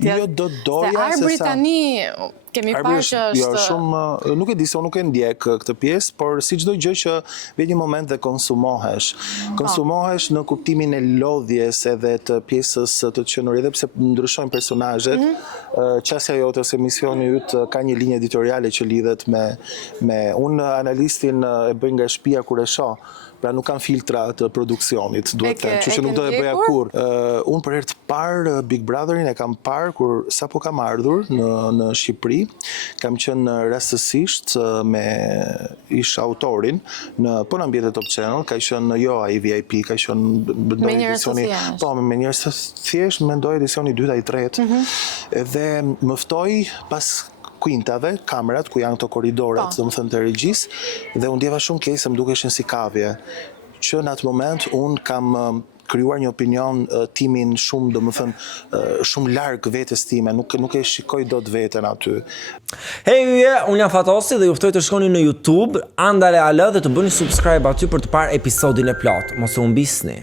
Jo, do doja se Arbri tani kemi parë që është... Jo, shumë, nuk e di se unë nuk e ndjek këtë pjesë, por si çdo gjë që vjen një moment dhe konsumohesh. Konsumohesh në kuptimin e lodhjes edhe të pjesës të qenurit, edhe pse ndryshojnë personazhet, qasja jote ose misioni yt ka një linjë editoriale që lidhet me unë analistin e bëj nga shtëpia kur e shoh. Pra nuk kanë filtra të produksionit, duhet të që nuk do të bëja kur. Unë për herë të parë Big Brotherin e kam parë kur sapo kam ardhur në Shqipëri, kam qenë rastësisht me ish autorin po në ambientet Top Channel, ka qenë jo ai VIP, ka qenë me njerëz të thjeshtë. Po, me njerëz të thjeshtë, mendoj edicioni 2 ai 3. Dhe më ftoi pas kuintave, kamerat, ku janë këto korridorat, domethënë të regjisë, dhe unë ndjeva shumë keq se më dukeshin si kavje. Që në atë moment unë kam krijuar një opinion timin shumë, domethënë shumë larg vetes time, nuk e shikoj dot veten aty. Hey yje, unë jam Fatosi dhe ju ftoj të shkoni në YouTube, Andale Ale dhe të bëni subscribe aty për të parë episodin e plot. Mos u humbisni.